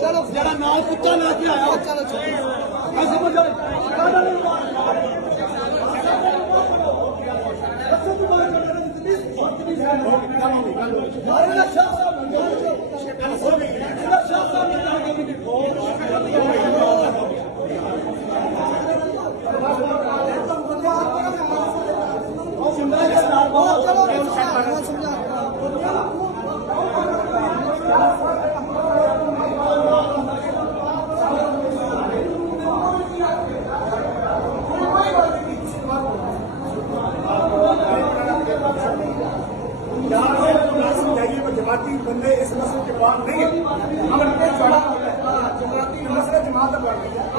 चलो जरा नाल कुत्ता ला के आया चलो जमाती बंदे इस मसले के बाद नहीं है। अगर जमाती मसला जमात का